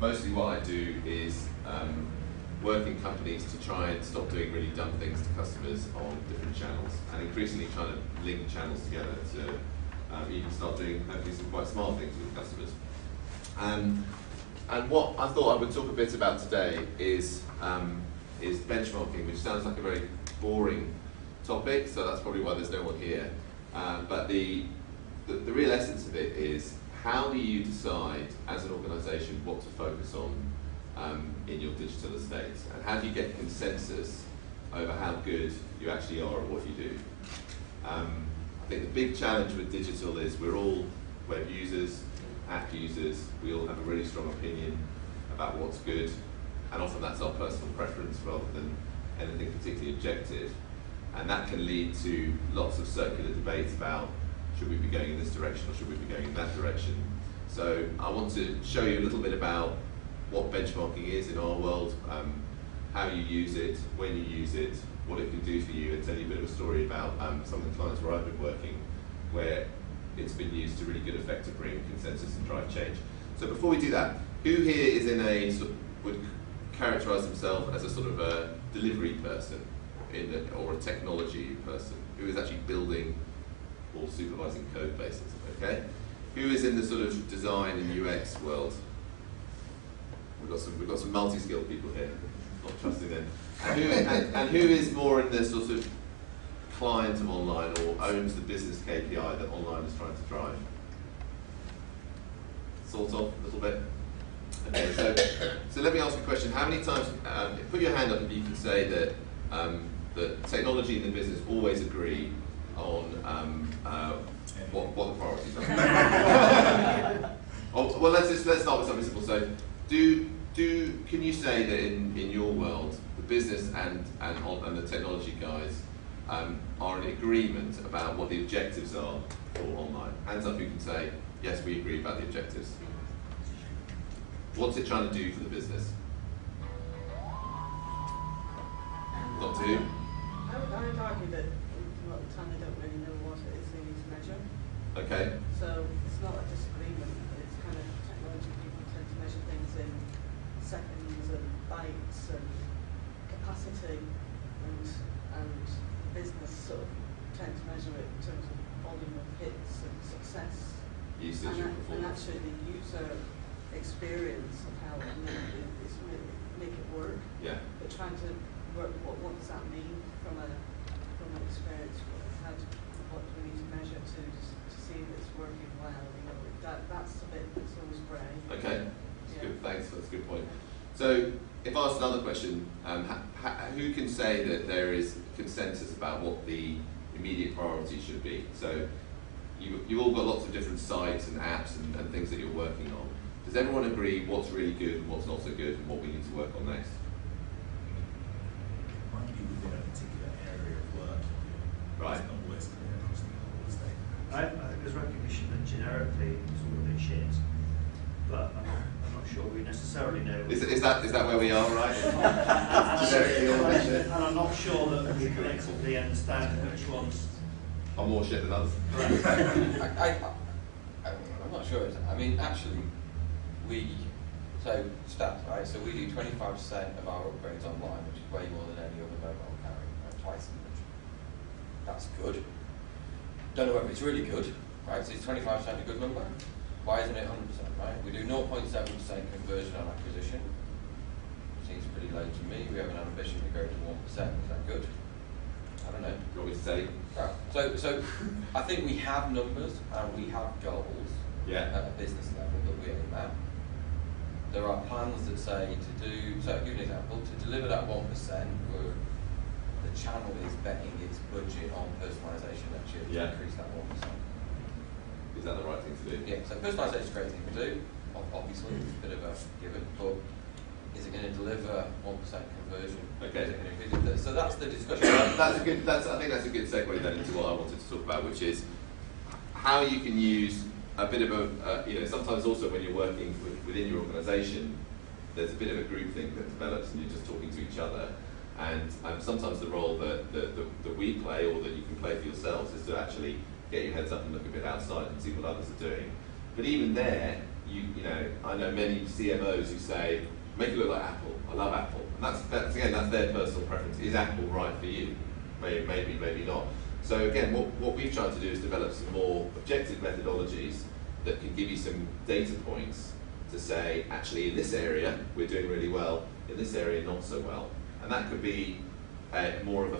mostly what I do is work in companies to try and stop doing really dumb things to customers on different channels, and increasingly trying to link channels together to even start doing hopefully some quite smart things with customers. And what I thought I would talk a bit about today is benchmarking, which sounds like a very boring topic, so that's probably why there's no one here. But the real essence of it is, how do you decide as an organisation what to focus on in your digital estate, and how do you get consensus over how good you actually are at what you do? I think the big challenge with digital is we're all web users, app users, we all have a really strong opinion about what's good, and often that's our personal preference rather than anything particularly objective, and that can lead to lots of circular debates about should we be going in this direction or should we be going in that direction. So I want to show you a little bit about what benchmarking is in our world, how you use it, when you use it, what it can do for you, and tell you a bit of a story about some of the clients where I've been working, where it's been used to really good effect to bring consensus and drive change. So before we do that, who here is in a would characterise themselves as a sort of a delivery person or a technology person who is actually building or supervising code bases? Okay, who is in the sort of design and UX world? We've got some multi-skilled people here. Not trusting them. And who is more in the sort of client of online, or owns the business KPI that online is trying to drive? Sort of, a little bit. Okay, so let me ask a question. How many times, put your hand up if you can say that that technology and the business always agree on what the priorities are. Oh, well, let's start with something simple. So, can you say that in your world, the business and the technology guys are in agreement about what the objectives are for online? Hands up who can say, yes, we agree about the objectives. What's it trying to do for the business? Not two? I would argue that a lot of the time they don't really know what it is they need to measure. Okay. So it's not a disagreement, it's kind of technology people tend to measure things in seconds and bytes and capacity, and business sort of tend to measure it in terms of volume of hits and success. Usage and performance. And actually the user experience of how it is make it work. Yeah. But trying to work what does that mean from an experience? What do we need to measure to see if it's working well? You know, that's the bit that's always grey. Okay, that's good. Thanks. That's a good point. So, if I ask another question, who can say that there is consensus about what the immediate priority should be? So, you've all got lots of different sites and apps and things that you're working on. Does everyone agree what's really good and what's not so good and what we need to work on next? Might be within a particular area of work. Right. It's not always clear across the whole estate. I think there's recognition that generically it's all a bit shit, but I'm not sure we necessarily know. Is that where we are, right? Generically all a bit shit. And I'm not sure that we collectively understand which ones are more shit than others. I'm not sure. I mean, actually, stats, right? So we do 25% of our upgrades online, which is way more than any other mobile carrier, right? Twice as much. That's good. Don't know whether it's really good, right? So is 25% a good number? Why isn't it 100%, right? We do 0.7% conversion on acquisition. Seems pretty low to me. We have an ambition to go to 1%. Is that good? I don't know. You want me to say? Right. So I think we have numbers and we have goals at a business level that we aim at. There are plans that say to do, so I'll give you an example, to deliver that 1%, the channel is betting its budget on personalisation next year to increase that 1%. Is that the right thing to do? Yeah, so personalisation is a great thing to do, obviously, it's a bit of a given, but is it going to deliver 1% conversion? Okay. So that's the discussion. I think that's a good segue then into what I wanted to talk about, which is how you can use a bit of sometimes also when you're working within your organisation, there's a bit of a group thing that develops and you're just talking to each other. And sometimes the role that we play, or that you can play for yourselves, is to actually get your heads up and look a bit outside and see what others are doing. But even there, I know many CMOs who say, make it look like Apple. I love Apple. And that's again, that's their personal preference. Is Apple right for you? Maybe, maybe not. So again, what we've tried to do is develop some more objective methodologies that can give you some data points to say, actually, in this area, we're doing really well. In this area, not so well. And that could be more of a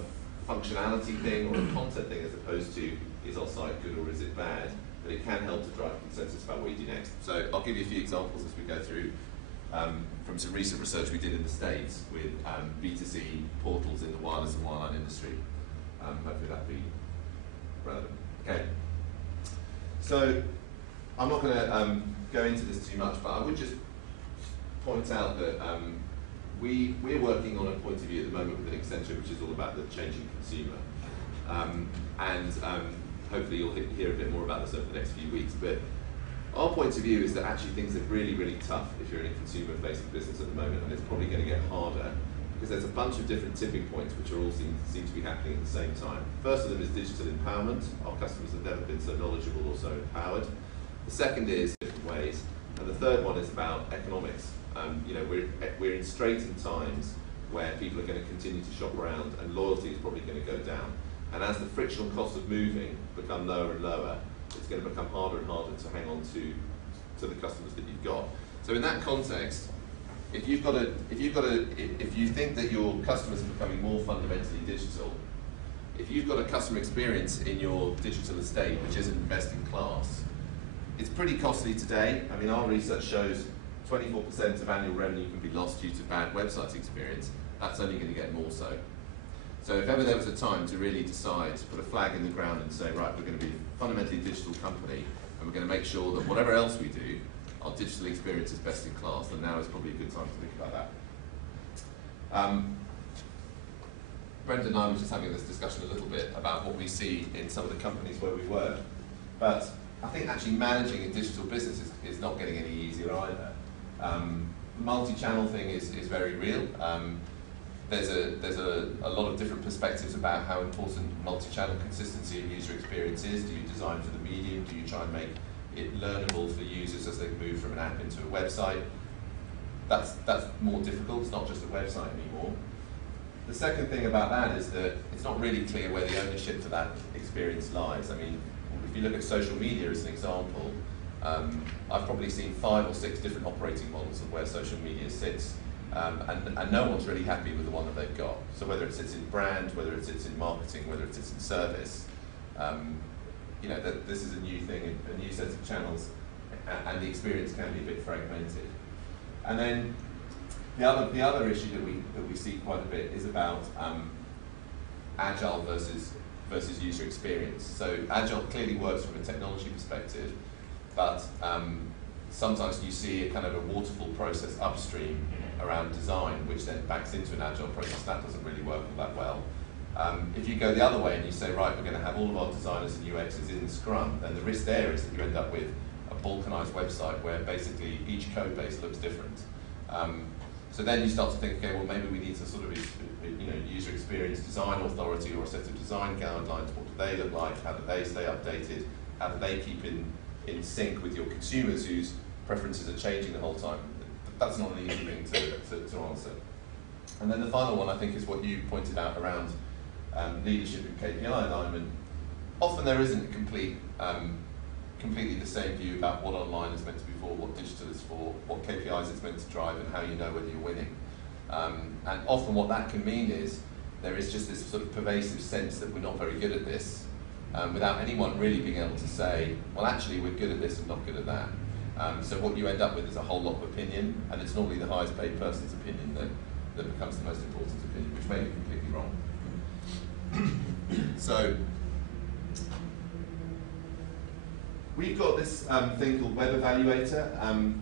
functionality thing or a content thing as opposed to, is our site good or is it bad? But it can help to drive consensus about what you do next. So I'll give you a few examples as we go through from some recent research we did in the States with B2C portals in the wireless and wireline industry. Hopefully that'll be relevant. Okay. So I'm not going to go into this too much, but I would just point out that we're working on a point of view at the moment within Accenture, which is all about the changing consumer. Hopefully you'll hear a bit more about this over the next few weeks. But our point of view is that actually things are really, really tough if you're in a consumer-facing business at the moment, and it's probably going to get harder because there's a bunch of different tipping points which are all seem to be happening at the same time. First of them is digital empowerment. Our customers have never been so knowledgeable or so empowered. The second is different ways, and the third one is about economics. We're in straitened times where people are going to continue to shop around, and loyalty is probably going to go down. And as the frictional costs of moving become lower and lower, it's going to become harder and harder to hang on to the customers that you've got. So in that context, if you think that your customers are becoming more fundamentally digital, if you've got a customer experience in your digital estate which isn't best in class, it's pretty costly today. I mean, our research shows 24% of annual revenue can be lost due to bad website experience. That's only going to get more so. So if ever there was a time to really decide to put a flag in the ground and say, right, we're going to be a fundamentally digital company, and we're going to make sure that whatever else we do, our digital experience is best in class, then now is probably a good time to think about that. Brendan and I were just having this discussion a little bit about what we see in some of the companies where we work, but I think actually managing a digital business is not getting any easier either. The multi-channel thing is very real. There's a lot of different perspectives about how important multi-channel consistency and user experience is. Do you design for the medium? Do you try and make it learnable for users as they move from an app into a website? That's more difficult. It's not just a website anymore. The second thing about that is that it's not really clear where the ownership for that experience lies. I mean, if you look at social media as an example, I've probably seen 5 or 6 different operating models of where social media sits. And no one's really happy with the one that they've got. So whether it sits in brand, whether it sits in marketing, whether it sits in service, this is a new thing, a new set of channels, and the experience can be a bit fragmented. And then the other issue that we see quite a bit is about agile versus user experience. So agile clearly works from a technology perspective, but sometimes you see a kind of a waterfall process upstream around design, which then backs into an agile process. That doesn't really work all that well. If you go the other way and you say, right, we're going to have all of our designers and UXs in Scrum, then the risk there is that you end up with a balkanized website where basically each code base looks different. So then you start to think, okay, well maybe we need to sort of, user experience design authority or a set of design guidelines. What do they look like? How do they stay updated? How do they keep in sync with your consumers whose preferences are changing the whole time? That's not an easy thing to answer. And then the final one, I think, is what you pointed out around leadership and KPI alignment. Often there isn't completely the same view about what online is meant to be for, what digital is for, what KPIs it's meant to drive, and how you know whether you're winning. And often what that can mean is there is just this sort of pervasive sense that we're not very good at this, without anyone really being able to say, well, actually, we're good at this and not good at that. So what you end up with is a whole lot of opinion, and it's normally the highest paid person's opinion that becomes the most important opinion, which may be completely wrong. So we've got this thing called Web Evaluator.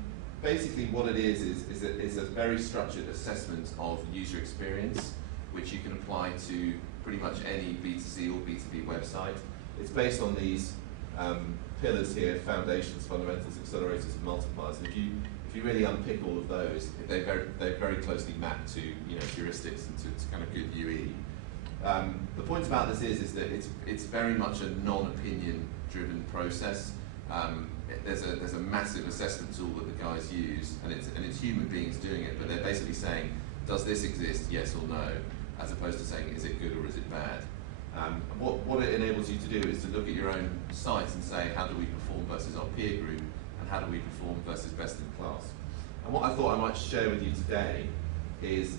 Basically what it is a very structured assessment of user experience, which you can apply to pretty much any B2C or B2B website. It's based on these pillars here: foundations, fundamentals, accelerators, and multipliers. And if you really unpick all of those, they're very closely mapped to heuristics and to kind of good UE. The point about this is that it's very much a non-opinion driven process. there's a massive assessment tool that the guys use, and it's human beings doing it, but they're basically saying, does this exist, yes or no, as opposed to saying, is it good or is it bad? What it enables you to do is to look at your own site and say, how do we perform versus our peer group, and how do we perform versus best in class? And what I thought I might share with you today is,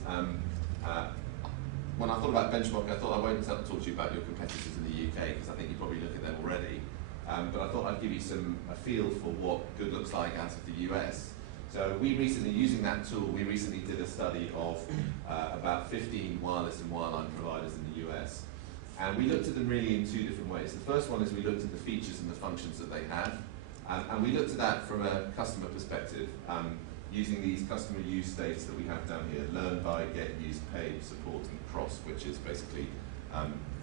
when I thought about benchmarking, I thought I won't talk to you about your competitors in the UK, because I think you probably look at them already. But I thought I'd give you a feel for what good looks like out of the US. So we recently, using that tool, we recently did a study of about 15 wireless and wireline providers in the US. And we looked at them really in two different ways. The first one is we looked at the features and the functions that they have. And we looked at that from a customer perspective, using these customer use states that we have down here: learn, buy, get, use, pay, support, and cross, which is basically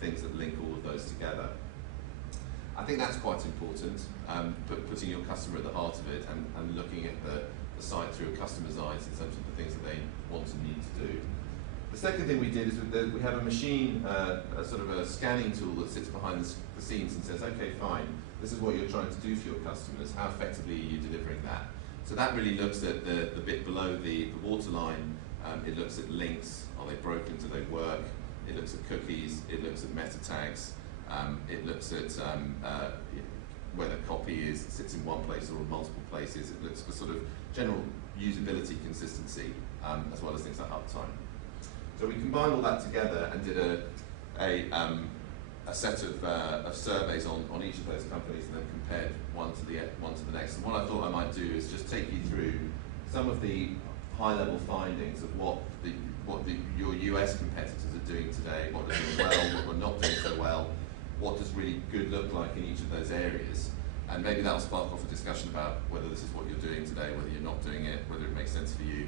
things that link all of those together. I think that's quite important, putting your customer at the heart of it and looking at the site through a customer's eyes in terms of the things that they want and need to do. The second thing we did is we have a machine, a sort of a scanning tool that sits behind the scenes and says, okay, fine, this is what you're trying to do for your customers, how effectively are you delivering that? So that really looks at the bit below the waterline. It looks at links, are they broken, do they work? It looks at cookies, it looks at meta tags, it looks at whether copy sits in one place or in multiple places. It looks for sort of general usability consistency, as well as things like uptime. So we combined all that together and did a set of surveys on each of those companies, and then compared one to the next. And what I thought I might do is just take you through some of the high-level findings of what your US competitors are doing today, what they're doing well, what we're not doing so well, what does really good look like in each of those areas. And maybe that'll spark off a discussion about whether this is what you're doing today, whether you're not doing it, whether it makes sense for you.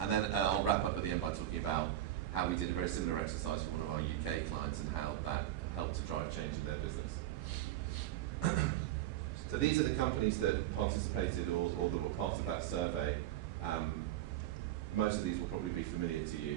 And then I'll wrap up at the end by talking about how we did a very similar exercise for one of our UK clients and how that helped to drive change in their business. So these are the companies that participated or that were part of that survey. Most of these will probably be familiar to you.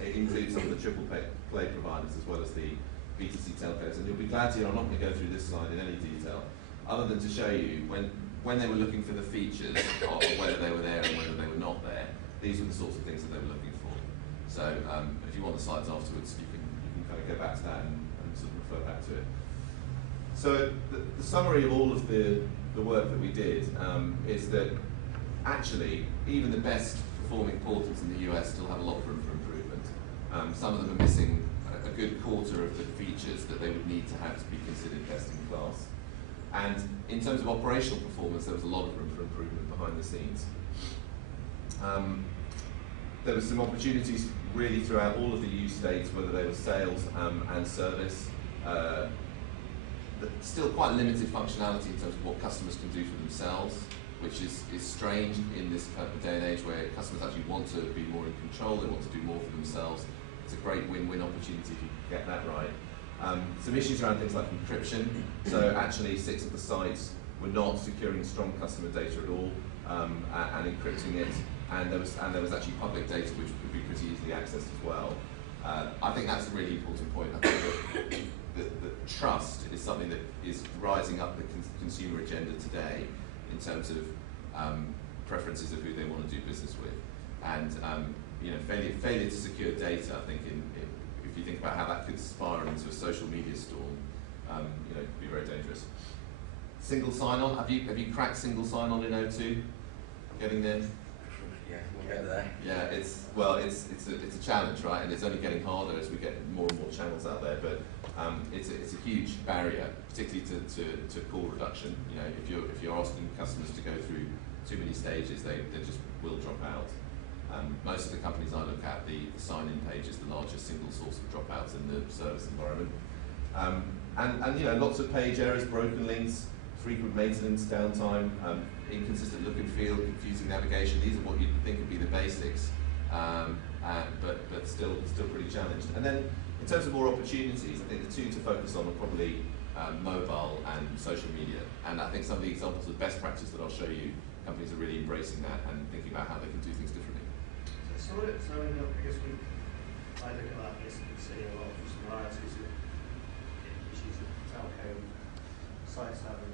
It includes some of the triple play providers as well as the B2C telcos, and you'll be glad to hear I'm not going to go through this slide in any detail, other than to show you when they were looking for the features of whether they were there and whether they were not there, these were the sorts of things that they were looking for. So if you want the slides afterwards, you can kind of go back to that and sort of refer back to it. So the summary of all of the work that we did is that actually even the best performing portals in the US still have a lot of room for improvement. Some of them are missing a good quarter of the features that they would need to have to be considered best in class. And in terms of operational performance, there was a lot of room for improvement behind the scenes. There were some opportunities really throughout all of the use states, whether they were sales and service. Still quite limited functionality in terms of what customers can do for themselves, which is strange in this kind of day and age where customers actually want to be more in control, they want to do more for themselves. It's a great win-win opportunity if you get that right. Some issues around things like encryption. So actually 6 of the sites were not securing strong customer data at all and encrypting it. And there was actually public data which could be pretty easily accessed as well. I think that's a really important point. I think that trust is something that is rising up the consumer agenda today in terms of preferences of who they want to do business with. And failure to secure data, I think, if you think about how that could spiral into a social media storm, could be very dangerous. Single sign-on, have you cracked single sign-on in O2? Getting there? Yeah, we'll get there. Yeah, it's a challenge, right? And it's only getting harder as we get more and more channels out there. But it's a huge barrier, particularly to call reduction. If you're asking customers to go through too many stages, they just will drop out. Most of the companies I look at, the sign-in page is the largest single source of dropouts in the service environment. And lots of page errors, broken links, frequent maintenance, downtime, inconsistent look and feel, confusing navigation. These are what you'd think would be the basics, but still pretty challenged. And then in terms of more opportunities, I think the two to focus on are probably mobile and social media. And I think some of the examples of best practice that I'll show you, companies are really embracing that and thinking about how they can do things differently. So I guess I look at that list and see a lot of similarities with issues that telco sites have in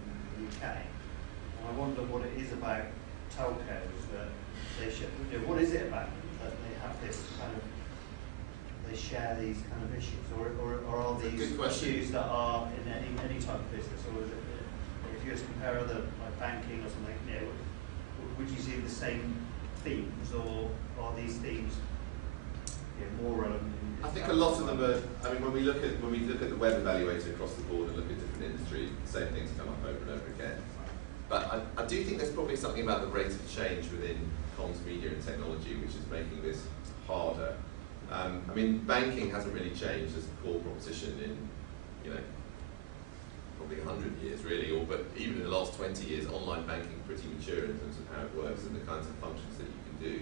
UK. And I wonder what it is about telcos that they share. What is it about them that they have this kind of, they share these kind of issues, or are That's a these good question. issues that are in any type of business, or is it, if you just compare other like banking or something, would you see the same themes, or are these themes more relevant? I think a lot of them are. I mean, when we look at the web evaluator across the board and look at different industries, the same things come up over and over again. But I do think there's probably something about the rate of change within comms, media, and technology which is making this harder. I mean, banking hasn't really changed as a core proposition in, probably 100 years really, but even in the last 20 years, online banking pretty mature in terms of how it works and the kinds of functions that you can do.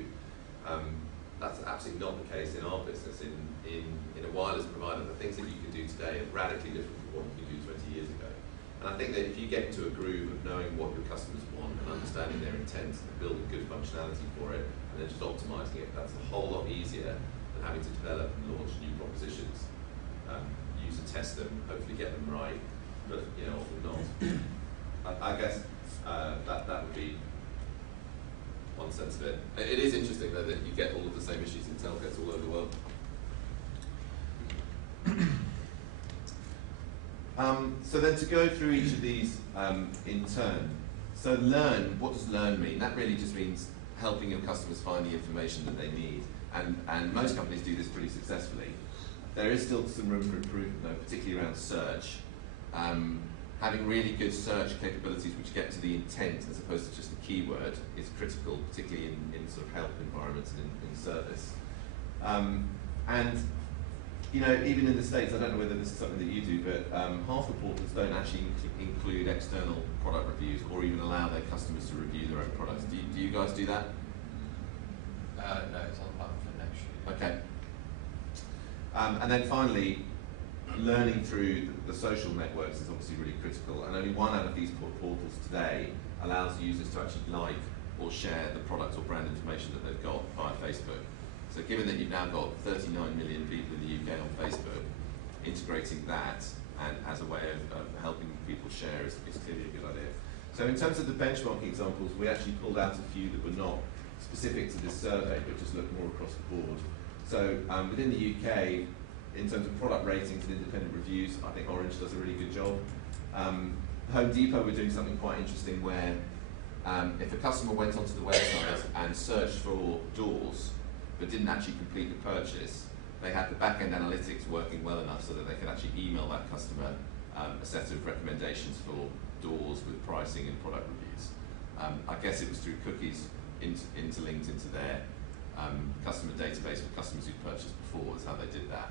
That's absolutely not the case in our business. In a wireless provider, the things that you can do today are radically different from what you could do 20 yeyears ago. And I think that if you get into a groove of knowing what your customers want and understanding their intent and building good functionality for it, and then just optimizing it, that's a whole lot easier than having to develop and launch new propositions, user test them, hopefully get them right, but often not. I guess that would be one sense of it. It is interesting though that you get all of the same issues in telcos all over the world. So then to go through each of these in turn. So learn, what does learn mean? That really just means helping your customers find the information that they need. And most companies do this pretty successfully. There is still some room for improvement though, particularly around search. Having really good search capabilities which get to the intent as opposed to just the keyword is critical, particularly in sort of help environments and in service. And even in the States, I don't know whether this is something that you do, but half the portals don't actually include external product reviews or even allow their customers to review their own products. Do you guys do that? No, it's on the button for next year. Okay. And then finally, learning through the social networks is obviously really critical, and only one out of these portals today allows users to actually like or share the product or brand information that they've got via Facebook. So given that you've now got 39 million people in the UK on Facebook, integrating that and as a way of helping people share is clearly a good idea. So in terms of the benchmarking examples, we actually pulled out a few that were not specific to this survey, but just look more across the board. So within the UK, in terms of product ratings and independent reviews, I think Orange does a really good job. Home Depot were doing something quite interesting where if a customer went onto the website and searched for doors, but didn't actually complete the purchase, they had the back-end analytics working well enough so that they could actually email that customer a set of recommendations for doors with pricing and product reviews. I guess it was through cookies interlinked into their customer database for customers who'd purchased before is how they did that.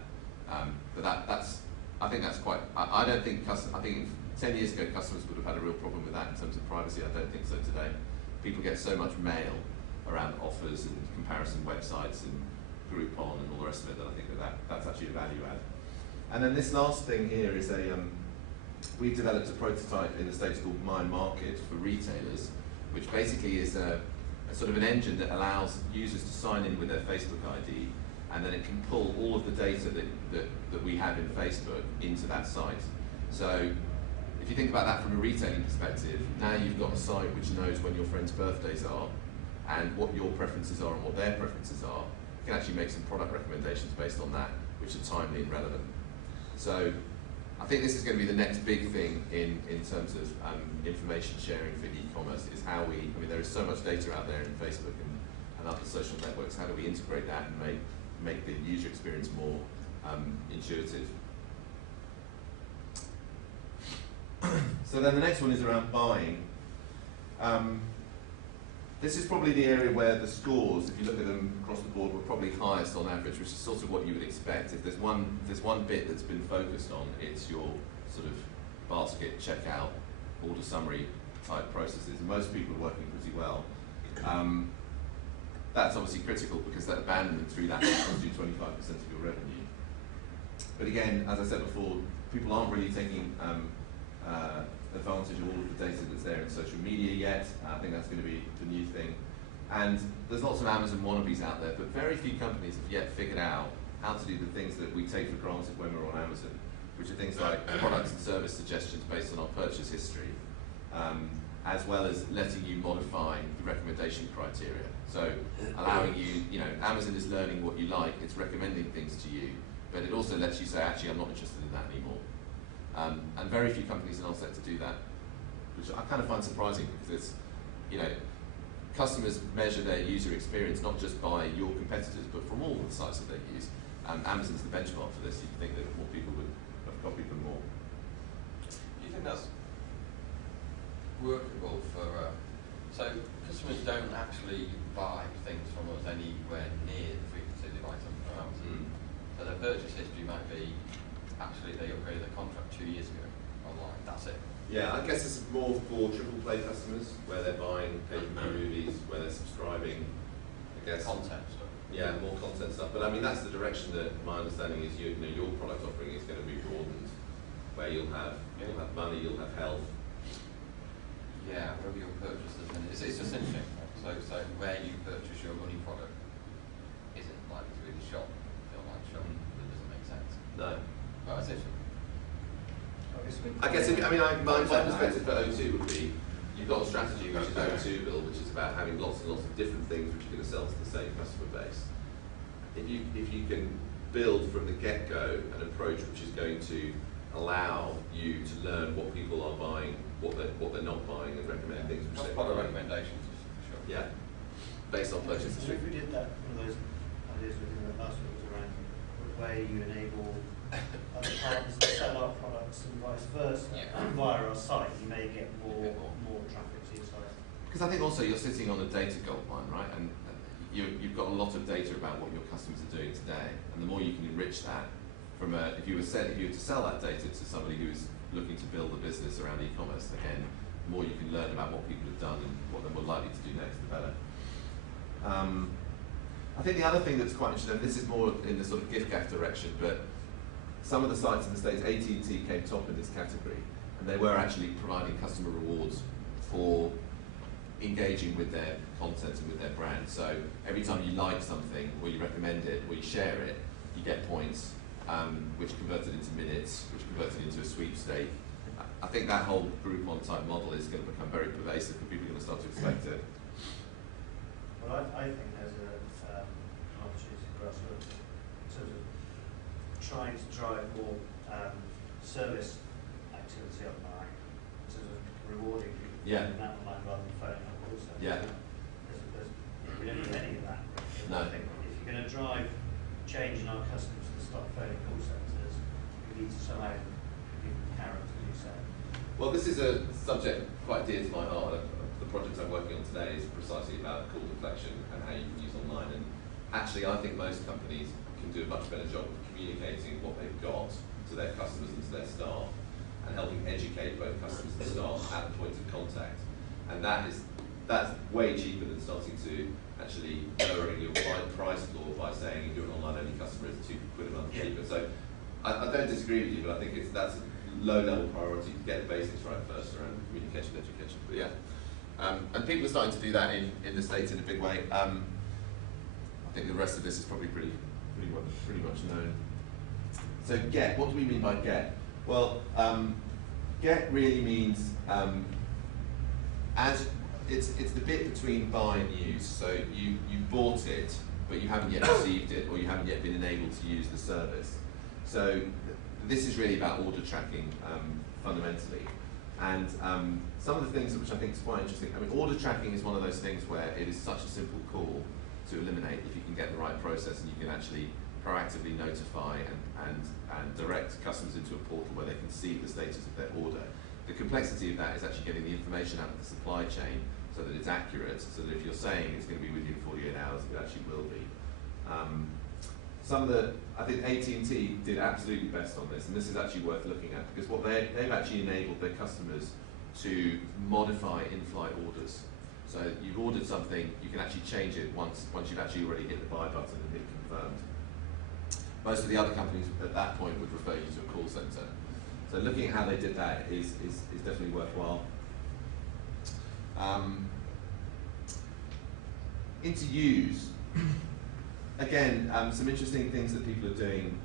But I think that's quite, I don't think, I think 10 years ago customers would have had a real problem with that in terms of privacy. I don't think so today. People get so much mail around offers and comparison websites and Groupon and all the rest of it that I think that's actually a value add. And then this last thing here is we've developed a prototype in the States called My Market for retailers, which basically is a sort of an engine that allows users to sign in with their Facebook ID, and then it can pull all of the data that we have in Facebook into that site. So if you think about that from a retailing perspective, now you've got a site which knows when your friends' birthdays are and what your preferences are and what their preferences are. You can actually make some product recommendations based on that, which are timely and relevant. So I think this is going to be the next big thing in terms of information sharing for e-commerce, is how I mean there is so much data out there in Facebook and other social networks, how do we integrate that and make the user experience more intuitive. So then the next one is around buying. This is probably the area where the scores, if you look at them across the board, were probably highest on average, which is sort of what you would expect. If there's one bit that's been focused on, it's your sort of basket, checkout, order summary type processes. And most people are working pretty well. That's obviously critical because that abandonment through that constitutes 25% of your revenue. But again, as I said before, people aren't really taking advantage of all of the data that's there in social media yet. I think that's going to be the new thing. And there's lots of Amazon wannabes out there, but very few companies have yet figured out how to do the things that we take for granted when we're on Amazon, which are things like products and service suggestions based on our purchase history, as well as letting you modify the recommendation criteria. So allowing you know, Amazon is learning what you like, it's recommending things to you, but it also lets you say, actually, I'm not interested in that anymore. And very few companies in our sector do that, which I kind of find surprising because it's, you know, customers measure their user experience not just by your competitors, but from all the sites that they use. Amazon's the benchmark for this. You'd think that more people would have copied them more. Do you think that's workable for, so customers don't actually buy things from us anywhere near the frequency they buy something from Amazon. So their purchase history might be, actually they upgraded their contract 2 years ago online, that's it. Yeah, I guess it's more for triple play customers, where they're buying pay-per-view movies, where they're subscribing, I guess. Content stuff. Yeah, more content stuff. But I mean, that's the direction that my understanding is you know, your product offering is going to be broadened, where you'll have money, you'll have health. Yeah, wherever your purchase is, it's just interesting. So where you purchase your money product isn't likely to be the shop, the online shop. That doesn't make sense. No. But it's interesting. I guess, my perspective for O2 would be, you've got a strategy which is O2 build, which is about having lots and lots of different things which you're going to sell to the same customer base. If you can build from the get-go an approach which is going to allow you to learn what people are buying, what they're not buying, and recommend things which they're product buying. recommendations, sure. Yeah, based on purchase history. If we did that, one of those ideas we did in the past was around the way you enable other partners to sell our products and vice versa via our site, you may get more traffic to your site. Because I think also you're sitting on a data gold mine, right? And you've got a lot of data about what your customers are doing today, and the more you can enrich that from if you were to sell that data to somebody who's looking to build a business around e-commerce, again, the more you can learn about what people have done and what they're more likely to do next, the better. I think the other thing that's quite interesting, and this is more in the sort of gift-gap direction, but some of the sites in the States, AT&T came top in this category, and they were actually providing customer rewards for engaging with their content and with their brand. So every time you like something, or you recommend it, or you share it, you get points, which converted into minutes, which converted into a sweepstake. I think that whole Groupon type model is going to become very pervasive, and people are going to start to expect it. Well, I think there's an opportunity for us sort of trying to drive more service activity online, sort of rewarding people Yeah. doing that online rather than phoning up call centers. Yeah. We don't do any of that. No. I think if you're going to drive change in our customers to stop phoning call centers, we need to somehow give them the carrot to do so. Well, this is a subject quite dear to my heart. The project I'm working on today is precisely about call deflection and how you can use online. And actually, I think most companies can do a much better job of communicating what they've got to their customers and to their staff, and helping educate both customers and staff at the point of contact. And that's way cheaper than starting to actually lowering your price floor by saying if you're an online only customer, it's £2 a month cheaper. So I don't disagree with you, but I think that's a low-level priority to get the basics right first around communication and education. But yeah, and people are starting to do that in the States in a big way. I think the rest of this is probably pretty much known. So get, what do we mean by get? Well, get really means as it's the bit between buy and use. So you bought it, but you haven't yet received it, or you haven't yet been enabled to use the service. So this is really about order tracking fundamentally. And some of the things which I think is quite interesting, I mean, order tracking is one of those things where it is such a simple call to eliminate if you can get the right process and you can actually proactively notify and direct customers into a portal where they can see the status of their order. The complexity of that is actually getting the information out of the supply chain so that it's accurate, so that if you're saying it's going to be with you in 48 hours, it actually will be. I think AT&T did absolutely best on this, and this is actually worth looking at, because what they've actually enabled their customers to modify in-flight orders. So you've ordered something, you can actually change it once you've actually already hit the buy button and hit confirmed. Most of the other companies at that point would refer you to a call center. So looking at how they did that is definitely worthwhile. Into use, again, some interesting things that people are doing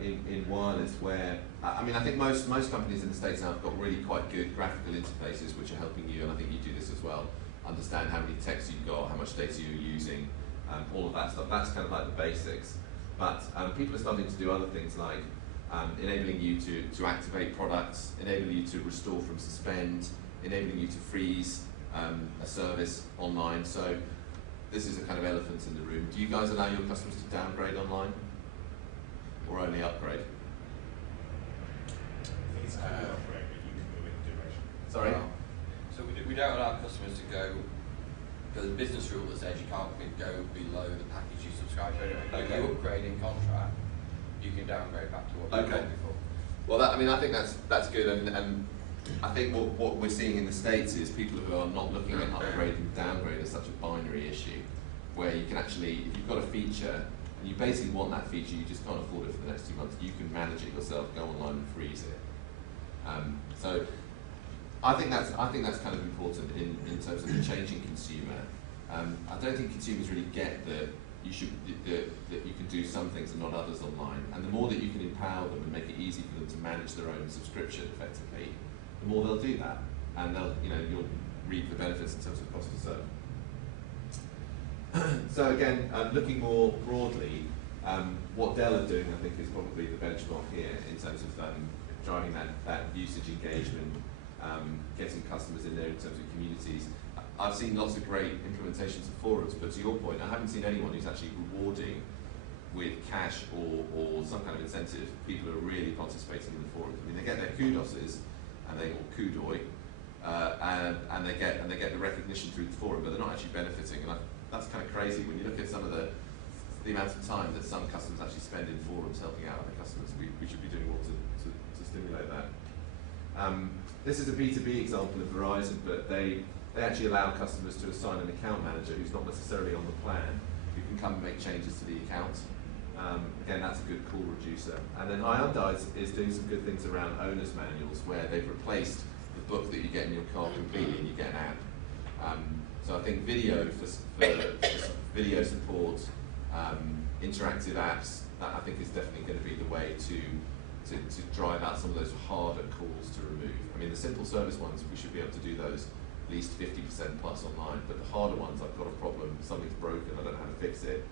in wireless where, I mean, I think most companies in the States now have got really quite good graphical interfaces which are well. Understand how many texts you've got, how much data you're using, all of that stuff. That's kind of like the basics. But people are starting to do other things like enabling you to activate products, enabling you to restore from suspend, enabling you to freeze a service online. So this is a kind of elephant in the room. Do you guys allow your customers to downgrade online or only upgrade? It's kind of upgrade, but you can move in duration. Sorry? So we don't allow customers to go, because the business rule that says you can't go below the package you subscribe to. If you upgrade in contract, you can downgrade back to what you got before. Well, I think that's good, and I think what we're seeing in the States is people who are not looking at upgrade and downgrade as such a binary issue, where you can actually, if you've got a feature, and you basically want that feature, you just can't afford it for the next 2 months, you can manage it yourself, go online and freeze it. So I think that's kind of important in terms of the changing consumer. I don't think consumers really get that that you can do some things and not others online, and the more that you can empower them and make it easy for them to manage their own subscription effectively, the more they'll do that, and you'll reap the benefits in terms of cost to serve. So again, looking more broadly, what Dell are doing, I think, is probably the benchmark here in terms of driving that usage engagement, getting customers in there in terms of communities. I've seen lots of great implementations of forums, but to your point, I haven't seen anyone who's actually rewarding with cash or some kind of incentive people who are really participating in the forums. I mean, they get their kudoses or kudoi, and they get the recognition through the forum, but they're not actually benefiting. And that's kind of crazy when you look at some of the amount of time that some customers actually spend in forums helping out other customers. We should be doing more to stimulate that. This is a B2B example of Verizon, but they actually allow customers to assign an account manager who's not necessarily on the plan, who can come and make changes to the account. Again, that's a good call reducer. And then Hyundai is doing some good things around owner's manuals, where they've replaced the book that you get in your car completely and you get an app. So I think video for video support, interactive apps, that I think is definitely going to be the way to drive out some of those harder calls to remove. I mean, the simple service ones, we should be able to do those at least 50% plus online, but the harder ones, I've got a problem, something's broken, I don't know how to fix it.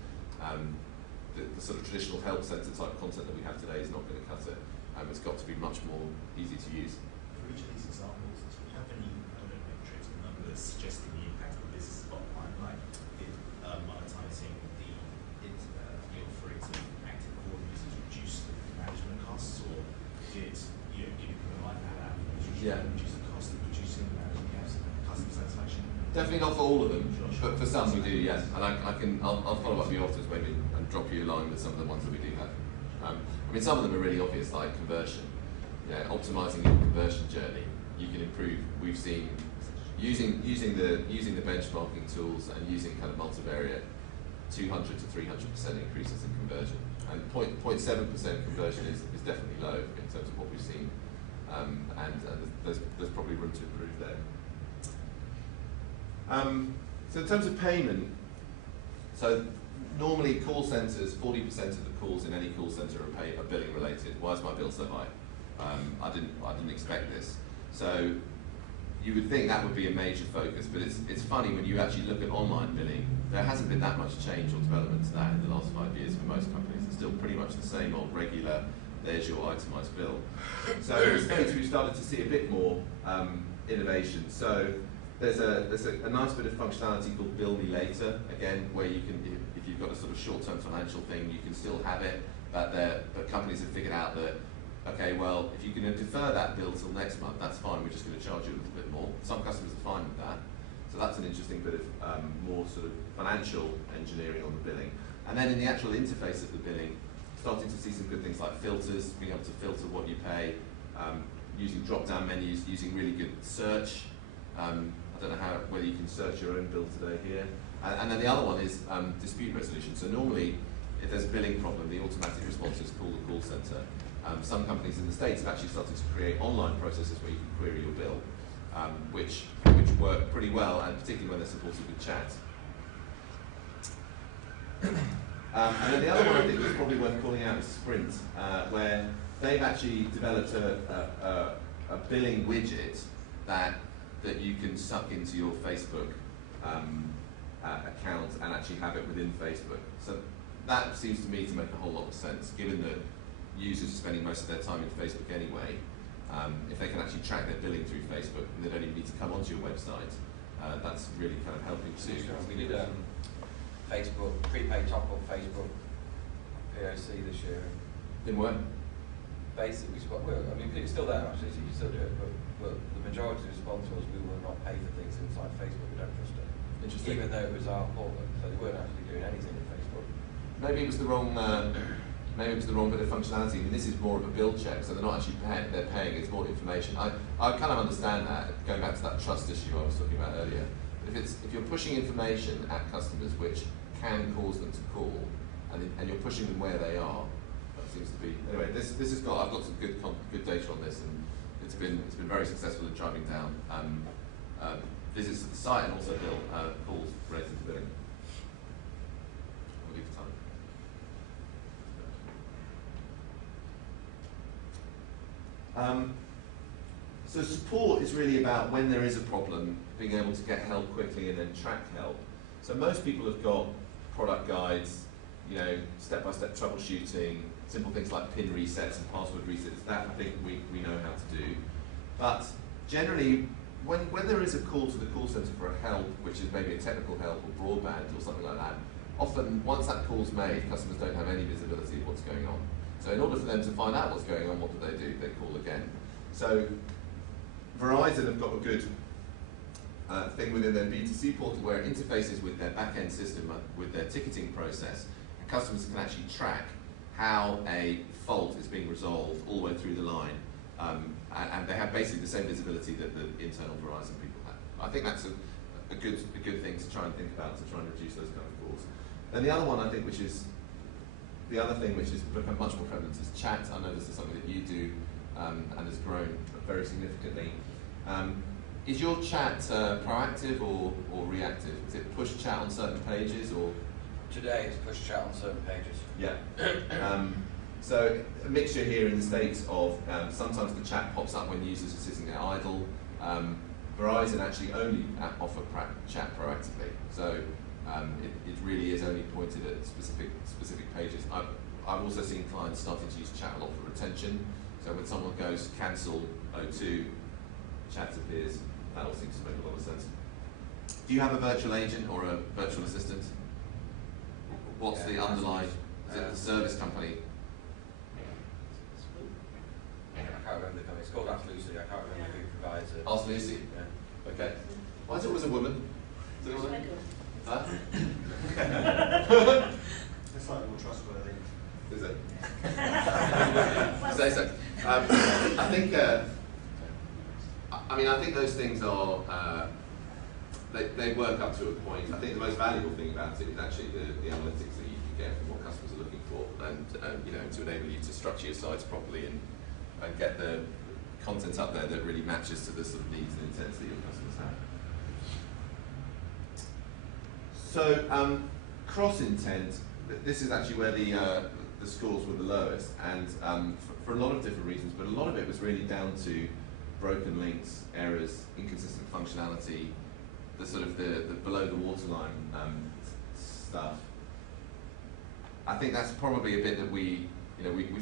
The sort of traditional help centre type content that we have today is not going to cut it. It's got to be much more easy to use. For each of these examples, do you have any metrics or numbers suggesting the impact of this bottom line, like monetizing the offering to active core users reduce the management costs, or did you provide that app reduce the cost of producing customer satisfaction? Definitely not for all of them, but for some we do, yes. And I'll follow up with you afterwards maybe and drop you a line with some of the ones that we do have. I mean, some of them are really obvious, like conversion. Yeah, optimizing your conversion journey, you can improve. We've seen using the benchmarking tools and using kind of multivariate 200 to 300% increases in conversion. And 0.7% conversion is definitely low in terms of what we've seen, and there's probably room to improve there. So in terms of payment, so normally call centres, 40% of the calls in any call centre are billing related. Why is my bill so high? I didn't expect this. So you would think that would be a major focus, but it's funny when you actually look at online billing, there hasn't been that much change or development to that in the last 5 years for most companies. It's still pretty much the same old regular, there's your itemised bill. So in the States we've started to see a bit more innovation. So there's a nice bit of functionality called Bill Me Later, again, where you can, if you've got a sort of short-term financial thing, you can still have it, but companies have figured out that, okay, well, if you're going to defer that bill till next month, that's fine, we're just going to charge you a little bit more. Some customers are fine with that. So that's an interesting bit of more sort of financial engineering on the billing. And then in the actual interface of the billing, starting to see some good things like filters, being able to filter what you pay, using drop-down menus, using really good search. I don't know whether you can search your own bill today here. And then the other one is dispute resolution. So normally, if there's a billing problem, the automatic response is call the call centre. Some companies in the States have actually started to create online processes where you can query your bill, which work pretty well, and particularly when they're supported with chat. And then the other one I think is probably worth calling out is Sprint, where they've actually developed a billing widget that that you can suck into your Facebook account and actually have it within Facebook. So that seems to me to make a whole lot of sense, given that users are spending most of their time in Facebook anyway. If they can actually track their billing through Facebook and they don't even need to come onto your website, that's really kind of helping too. We did Facebook, prepaid top-up Facebook POC this year. Didn't work? Basically, I mean, it's still there actually, so you can still do it, but the majority of the response was we will not pay for things inside Facebook, we don't trust it. Interesting. Even though it was our portal, so they weren't actually doing anything in Facebook. Maybe it was the wrong. Maybe it was the wrong bit of functionality. I mean, this is more of a build check, so they're not actually paying. They're paying. It's more information. I kind of understand that. Going back to that trust issue I was talking about earlier. But if you're pushing information at customers which can cause them to call, and you're pushing them where they are, that seems to be. Anyway, this has got. I've got some good data on this, and it's been very successful in driving down visits to the site and also calls related to billing. We'll leave time. So support is really about when there is a problem, being able to get help quickly and then track help. So most people have got product guides, you know, step-by-step troubleshooting, simple things like pin resets and password resets. That I think we know how to do. But generally, when there is a call to the call centre for a help, which is maybe a technical help or broadband or something like that, often once that call's made, customers don't have any visibility of what's going on. So in order for them to find out what's going on, what do? They call again. So Verizon have got a good thing within their B2C portal where it interfaces with their back-end system, with their ticketing process, and customers can actually track how a fault is being resolved all the way through the line. And they have basically the same visibility that the internal Verizon people have. I think that's a good thing to try and think about to try and reduce those kind of calls. Then the other one I think, which is the other thing which has become much more prevalent, is chat. I know this is something that you do and has grown very significantly. Is your chat proactive or reactive? Is it push chat on certain pages or? Today it's push chat on certain pages. Yeah. So a mixture here in the States of sometimes the chat pops up when users are sitting there idle. Verizon actually only offer chat proactively, so it really is only pointed at specific pages. I've also seen clients starting to use chat a lot for retention. So when someone goes cancel O2, chat appears. That all seems to make a lot of sense. Do you have a virtual agent or a virtual assistant? What's the underlying? Is it the service company? I can't remember the company. It's called Ask Lucy. I can't remember who provides it. Ask Lucy. Yeah. Okay. Why is it always a woman? Is it a woman? Huh? It's slightly more trustworthy. Is it? Say so. I think. I think those things are. They work up to a point. I think the most valuable thing about it is actually the analytics that you can get from what customers are looking for, and to enable you to structure your sites properly and get the content up there that really matches to the sort of needs and intents that your customers have. So cross intent. This is actually where the scores were the lowest, and for a lot of different reasons, but a lot of it was really down to broken links, errors, inconsistent functionality, the sort of the below the waterline stuff. I think that's probably a bit that we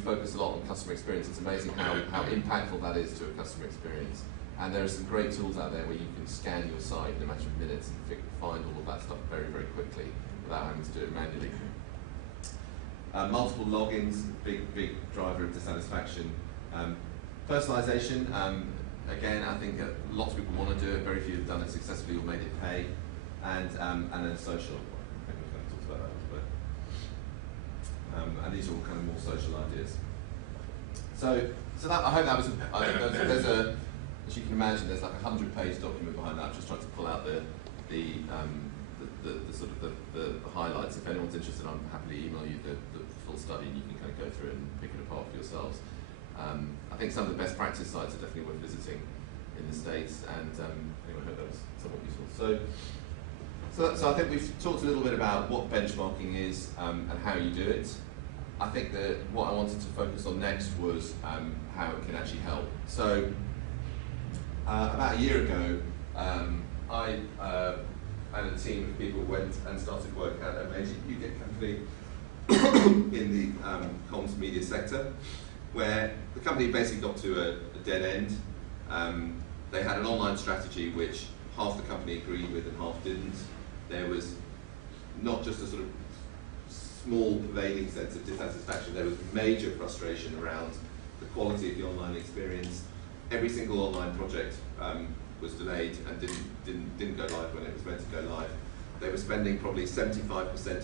focus a lot on customer experience. It's amazing how impactful that is to a customer experience. And there are some great tools out there where you can scan your site in a matter of minutes and find all of that stuff very, very quickly without having to do it manually. Multiple logins, big driver of dissatisfaction. Personalization, again, I think lots of people want to do it. Very few have done it successfully or made it pay. And then social. I think we've kind of talked about that, but and these are all kind of more social ideas. So that, I hope that was. There's a, as you can imagine, there's like a 100-page document behind that. I'm just trying to pull out the sort of the highlights. If anyone's interested, I'm happy to email you the full study, and you can kind of go through it and pick it apart for yourselves. I think some of the best practice sites are definitely worth visiting in the States, and anyway, I hope that was somewhat useful. So I think we've talked a little bit about what benchmarking is and how you do it. I think that what I wanted to focus on next was how it can actually help. So about a year ago, I and a team of people went and started work at a major UK company in the comms media sector, where the company basically got to a dead end. They had an online strategy which half the company agreed with and half didn't. There was not just a sort of small pervading sense of dissatisfaction, there was major frustration around the quality of the online experience. Every single online project was delayed and didn't go live when it was meant to go live. They were spending probably 75%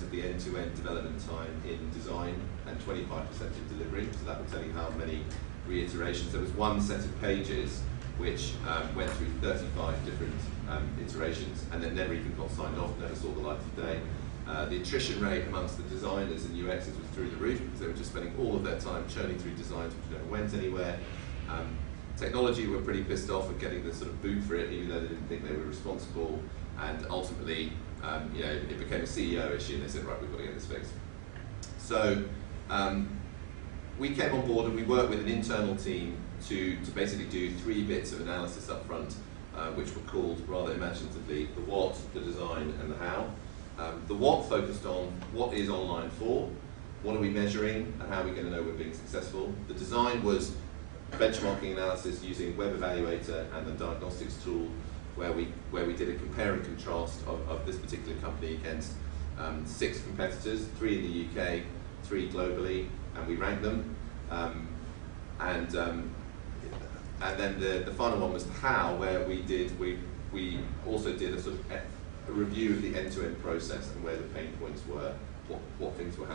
of the end-to-end development time in design and 25% in delivery, so that will tell you how many reiterations. There was one set of pages which went through 35 different iterations and then never even got signed off, never saw the light of day. The attrition rate amongst the designers and UXers was through the roof because they were just spending all of their time churning through designs which never went anywhere. Technology were pretty pissed off at getting the sort of boot for it, even though they didn't think they were responsible, and ultimately it became a CEO issue and they said, right, we've got to get this fixed. So we came on board and we worked with an internal team to basically do 3 bits of analysis up front, which were called, rather imaginatively, the what, the design, and the how. The what focused on what is online for, what are we measuring, and how are we going to know we're being successful. The design was benchmarking analysis using Web Evaluator and the diagnostics tool, where we did a compare and contrast of this particular company against 6 competitors, 3 in the UK, 3 globally, and we ranked them. And then the final one was the how, where we also did a sort of a review of the end-to-end process and where the pain points were, what things were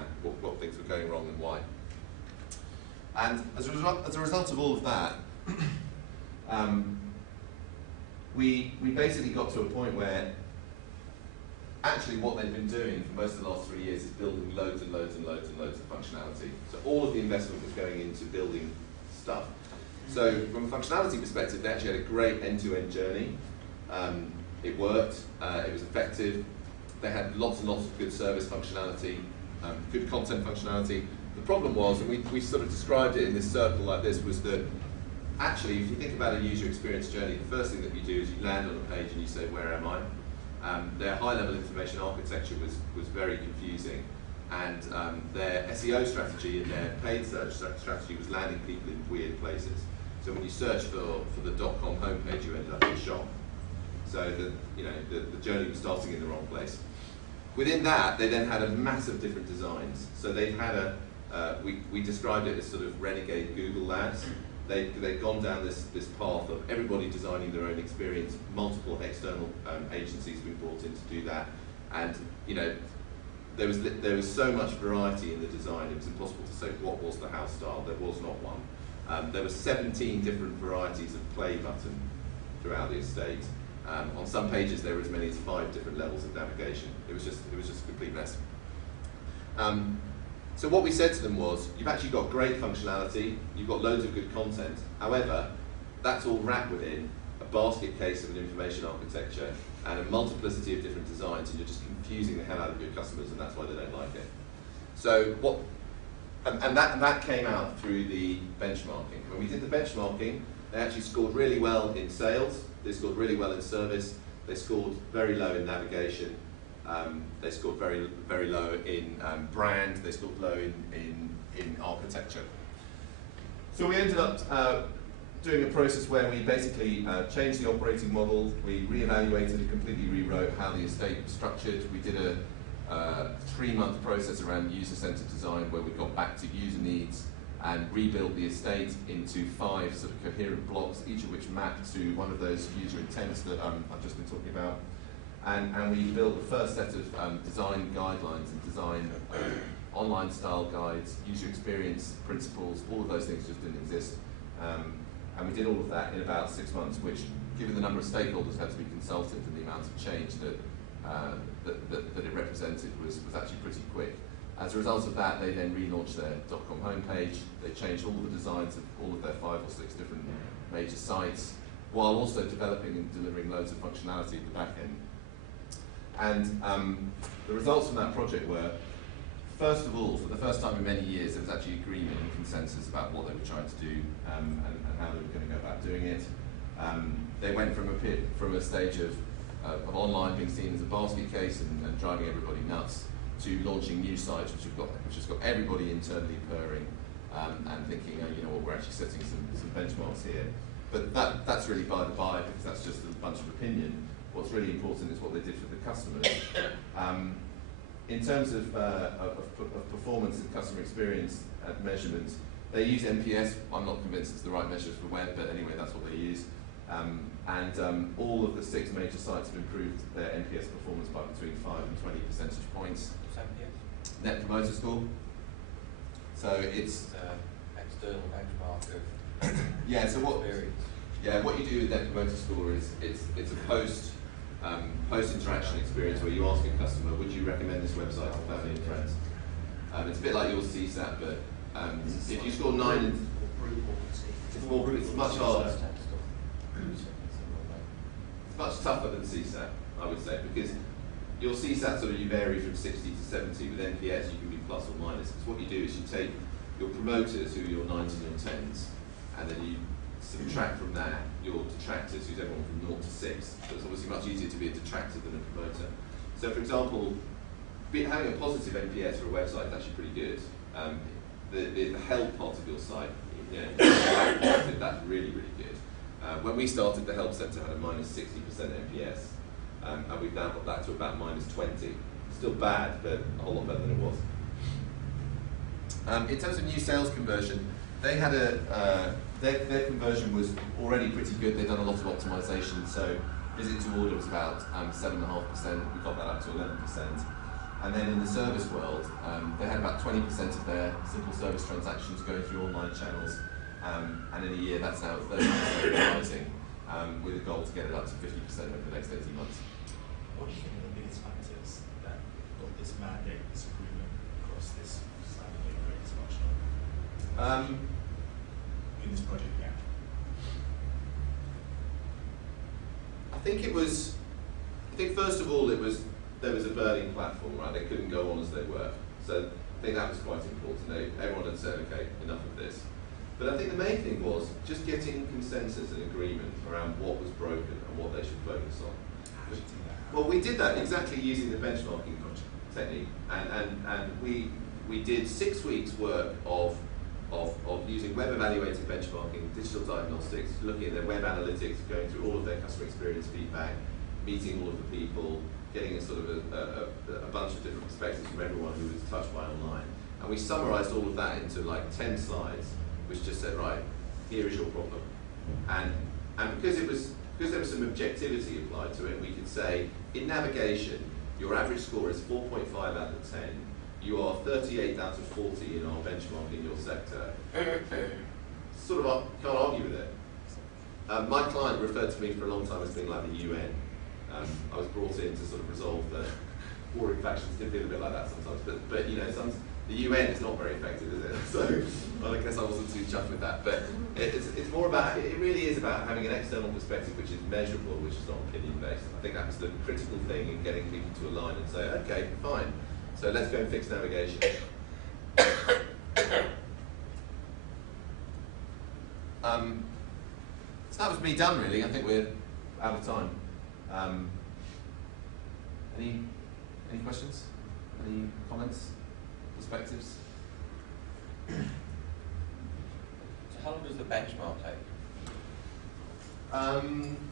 going wrong and why. And as a result of all of that, we basically got to a point where actually what they've been doing for most of the last 3 years is building loads and loads and loads and loads of functionality. So all of the investment was going into building stuff. So from a functionality perspective, they actually had a great end-to-end journey. It worked, it was effective. They had lots and lots of good service functionality, good content functionality. The problem was, and we sort of described it in this circle like this, was that actually if you think about a user experience journey, the first thing that you do is you land on a page and you say, where am I? Their high-level information architecture was very confusing, and their SEO strategy and their paid search strategy was landing people in weird places. So when you search for the .com homepage, you ended up in a shop. So the journey was starting in the wrong place. Within that, they then had a massive different designs. So they had we described it as sort of renegade Google labs. They'd gone down this path of everybody designing their own experience, multiple external agencies being brought in to do that, and there was so much variety in the design, it was impossible to say what was the house style. There was not one. There were 17 different varieties of play button throughout the estate. On some pages there were as many as 5 different levels of navigation. It was just a complete mess. So what we said to them was, you've actually got great functionality, you've got loads of good content, however, that's all wrapped within a basket case of an information architecture and a multiplicity of different designs, and you're just confusing the hell out of your customers, and that's why they don't like it. So that came out through the benchmarking. When we did the benchmarking, they actually scored really well in sales, they scored really well in service, they scored very low in navigation, they scored very, very low in brand, they scored low in architecture. So we ended up doing a process where we basically changed the operating model, we reevaluated and completely rewrote how the estate was structured. We did a 3-month process around user-centered design where we got back to user needs and rebuilt the estate into 5 sort of coherent blocks, each of which mapped to one of those user intents that I've just been talking about. And we built the first set of design guidelines and design online style guides, user experience principles, all of those things just didn't exist. And we did all of that in about 6 months, which, given the number of stakeholders had to be consulted and the amount of change that it represented was actually pretty quick. As a result of that, they then relaunched their .com homepage. They changed all the designs of all of their 5 or 6 different major sites, while also developing and delivering loads of functionality at the back end. And the results from that project were, first of all, for the first time in many years, there was actually agreement and consensus about what they were trying to do and how they were going to go about doing it. They went from a stage of of online being seen as a basket case and driving everybody nuts, to launching new sites which has got everybody internally purring and thinking, you know what, we're actually setting some benchmarks here. But that's really by the by, because that's just a bunch of opinion. What's really important is what they did for the customers. In terms of performance and customer experience measurement, they use NPS. I'm not convinced it's the right measure for web, but anyway, that's what they use. All of the 6 major sites have improved their NPS performance by between 5 and 20 percentage points. Net Promoter Score. So it's external benchmark of yeah. So what? experience. Yeah, what you do with Net Promoter Score is it's a post interaction experience where you ask a customer, would you recommend this website to family and friends? It's a bit like your CSAT, but if you score 9, it's much harder. It's much tougher than CSAT, I would say, because your CSAT you vary from 60 to 70. With NPS, you can be plus or minus. Because what you do is you take your promoters, who are your 9s and your 10s, and then you subtract from that your detractors, who's everyone from 0 to 6. So it's obviously much easier to be a detractor than a promoter. So, for example, having a positive NPS for a website is actually pretty good. The help part of your site, that's really, really good. When we started, the Help Centre had a minus 60% NPS, and we've now got that to about minus 20. Still bad, but a whole lot better than it was. In terms of new sales conversion, they had their conversion was already pretty good. They'd done a lot of optimization, so visit to order was about 7.5%. We got that up to 11%. And then in the service world, they had about 20% of their simple service transactions going through online channels, and in a year that's now at 30% rising, with a goal to get it up to 50% over the next 18 months. What do you think are the biggest factors that got this mandate, this agreement across this family of this much in this project? Yeah. I think first of all there was a burning platform, right? They couldn't go on as they were. So I think that was quite important. Everyone had said, okay, enough of this. But I think the main thing was just getting consensus and agreement around what was broken and what they should focus on. How did you do that? Well, we did that exactly using the benchmarking technique, and we did 6 weeks work of using web evaluated benchmarking, digital diagnostics, looking at their web analytics, going through all of their customer experience feedback, meeting all of the people, getting a sort of a bunch of different perspectives from everyone who was touched by online. And we summarized all of that into like 10 slides, which just said, right, here is your problem. And because there was some objectivity applied to it, we could say, in navigation, your average score is 4.5 out of 10. You are 38 out of 40 in our benchmark in your sector. Sort of can't argue with it. My client referred to me for a long time as being like the UN. I was brought in to sort of resolve the warring factions. Did feel a bit like that sometimes, but you know, the UN is not very effective, is it? So well, I guess I wasn't too chuffed with that. But it's more about, it really is about having an external perspective which is measurable, which is not opinion based. I think that was the critical thing in getting people to align and say, okay, fine. So let's go and fix navigation. So that was me done, really. I think we're out of time. Any questions? Any comments? Perspectives? So how long does the benchmark take?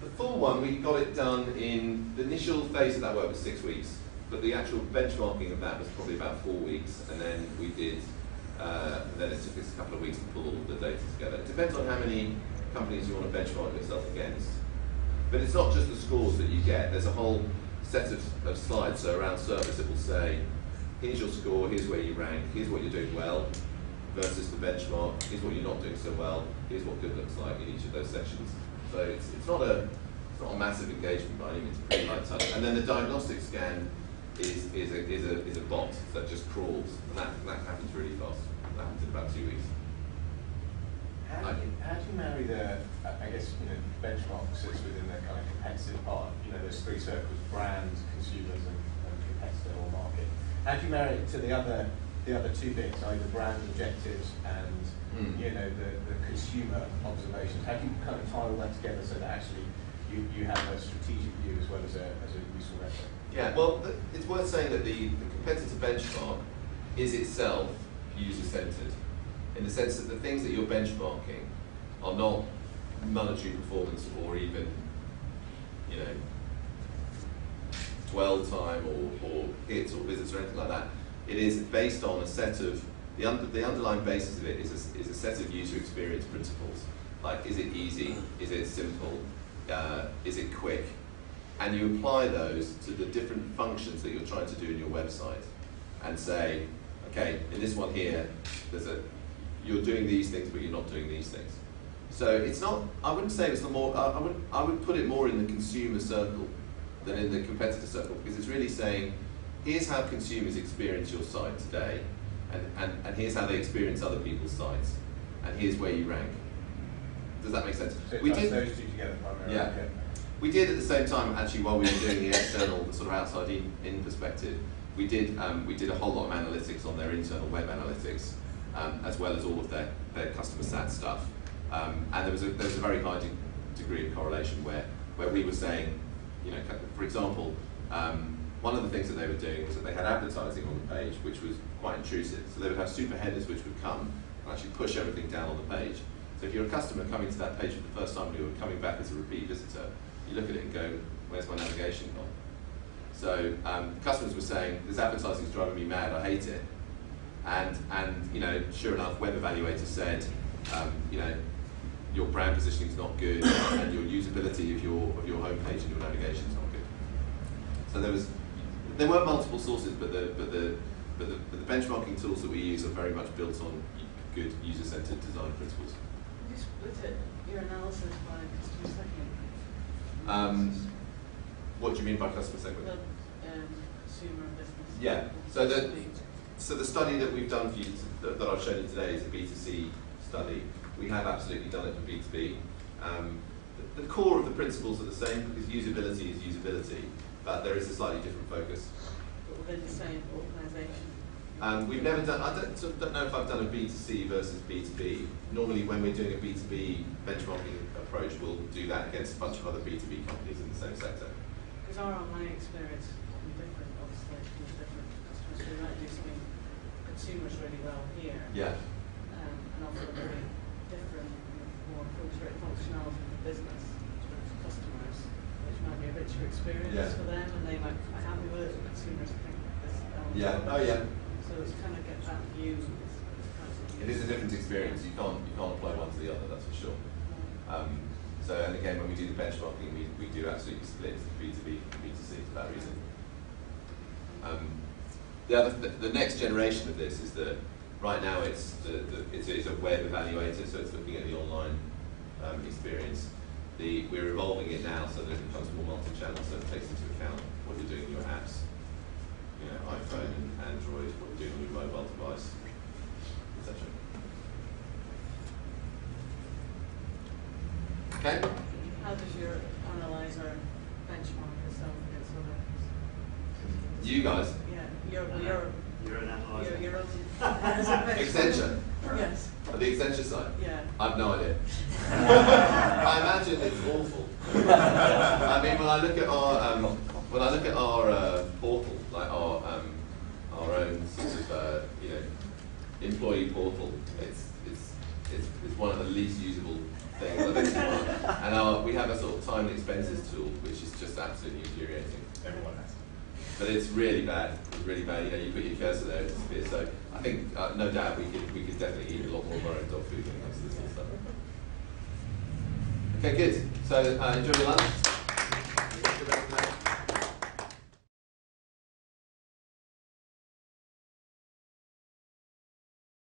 The full one, we got it done in, the initial phase of that work was 6 weeks, but the actual benchmarking of that was probably about 4 weeks, and then we did, then it took us a couple of weeks to pull all of the data together. It depends on how many companies you want to benchmark yourself against. But it's not just the scores that you get, there's a whole set of slides. So around service it will say, here's your score, here's where you rank, here's what you're doing well, versus the benchmark, here's what you're not doing so well, here's what good looks like in each of those sections. So it's not a massive engagement by any means, it's pretty light touch. And then the diagnostic scan is a bot that just crawls, and that happens really fast. That happens in about 2 weeks. How do you marry the, I guess, benchmark sits within the kind of competitive part, those 3 circles, brand, consumers, and competitor or market. How do you marry it to the other 2 bits, either brand objectives and the consumer observations? How do you kind of tie all that together so that actually you have a strategic view as well as a Yeah, well, it's worth saying that the competitor benchmark is itself user-centered, in the sense that the things that you're benchmarking are not monetary performance or even, you know, dwell time or hits or visits or anything like that. It is based on a set of, the underlying basis of it is a set of user experience principles. Like, is it easy? Is it simple? Is it quick? And you apply those to the different functions that you're trying to do in your website and say, okay, in this one here, you're doing these things, but you're not doing these things. So it's not, I wouldn't say it's the more, I would put it more in the consumer circle than in the competitor circle, because it's really saying, here's how consumers experience your site today, and here's how they experience other people's sites, and here's where you rank. Does that make sense? So We did, those two together primarily. yeah. We did at the same time, actually, while we were doing the external, the sort of outside-in perspective, we did a whole lot of analytics on their internal web analytics, as well as all of their customer sat stuff. And there was a very high degree of correlation where we were saying, you know, for example, one of the things that they were doing was that they had advertising on the page, which was quite intrusive. So they would have super headers which would come and actually push everything down on the page. So if you're a customer coming to that page for the first time, or you're coming back as a repeat visitor, you look at it and go, where's my navigation gone? So customers were saying, this advertising is driving me mad, I hate it. And you know, sure enough, Web Evaluator said, you know, your brand positioning is not good, and your usability of your homepage and your navigation is not good. So there were multiple sources, but the benchmarking tools that we use are very much built on good user-centered design principles. Did you split it, your analysis by customer segment? What do you mean by customer segment? The consumer business. Yeah. So the study that we've done for you, that I've shown you today, is a B2C study. We have absolutely done it for B2B. The core of the principles are the same, because usability is usability, but there is a slightly different focus. But within the same organisation? We've never done, I don't know if I've done a B2C versus B2B. Normally when we're doing a B2B benchmarking approach, we'll do that against a bunch of other B2B companies in the same sector. Because our online experience will be different, obviously, with different customers. So we might do something consumers really well here. Yeah. And offer a very different, more appropriate functionality for business to customers, which might be a richer experience for them, and they might be quite happy with it. Consumers think this. Yeah. Oh yeah. So it's kind of get that view. It is a different experience. You can't apply one to the other. That's for sure. So, and again, when we do the benchmarking, we do absolutely split B2B and B2C for that reason. The next generation of this is that right now it's a web evaluator, so it's looking at the online experience. We're evolving it now so that it becomes more multi-channel, so it takes into account what you're doing in your apps, you know, iPhone and Android, what you're doing on your mobile device, etc. Okay. How does your analyzer benchmark yourself against others? You guys. Yeah, you're You're an analyzer. your own. Accenture. Yes. The Accenture side. Yeah. I've no idea. I imagine it's awful. I mean, when I look at our portal, like our own sort of you know, employee portal, it's one of the least usable things I've ever seen. And we have a sort of time and expenses tool, which is just absolutely infuriating. Everyone has. But it's really bad. It's really bad. You know, you put your cursor there, it disappears. So I think, no doubt, we could definitely eat a lot more of our own dog food when it comes to this sort of stuff. Okay, good. So enjoy your lunch.